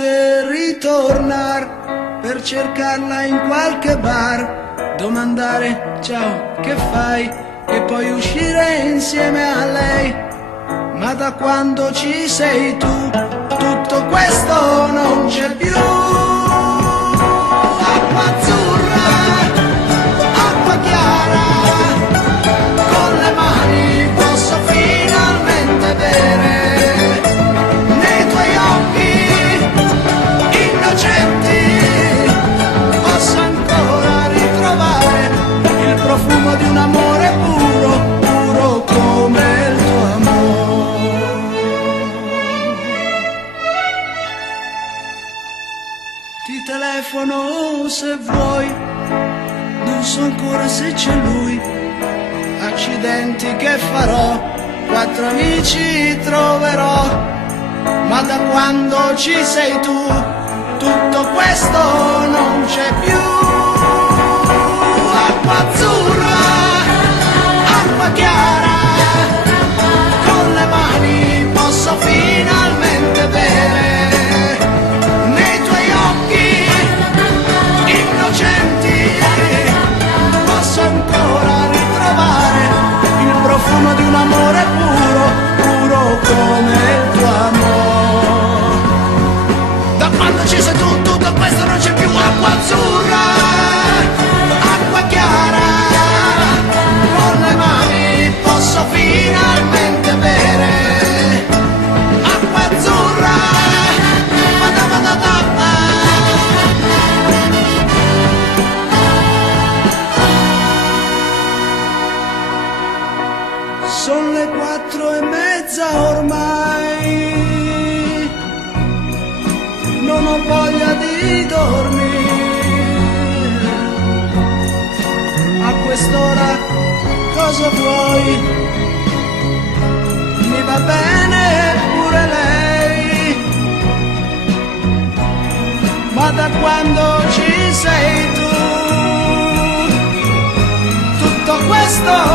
notte ritornar per cercarla in qualche bar, domandare ciao che fai e poi uscire insieme a lei. Ma da quando ci sei tu tutto questo non c'è più. Acqua azzurra, acqua chiara, con le mani posso finalmente bere. Nei tuoi occhi innocenti posso ancora ritrovare il profumo di un amore puro, puro come il tuo amore. Ti telefono se vuoi, non so ancora se c'è lui. Accidenti che farò, 4 amici troverò, ma da quando ci sei tu tutto questo non c'è più. Acqua azzurra, acqua chiara, con le mani posso finalmente bere. Nei tuoi occhi innocenti posso ancora ritrovare il profumo di un amore puro, puro come il tuo amore. Da quando ci sei tu tutto questo non c'è più. Acqua azzurra, acqua chiara, con le mani posso finalmente bere. Acqua azzurra, badabadababa. Sono le 4:30 ormai, non ho voglia di dormire. A quest'ora cosa vuoi? Mi va bene pure lei, ma da quando ci sei tu tutto questo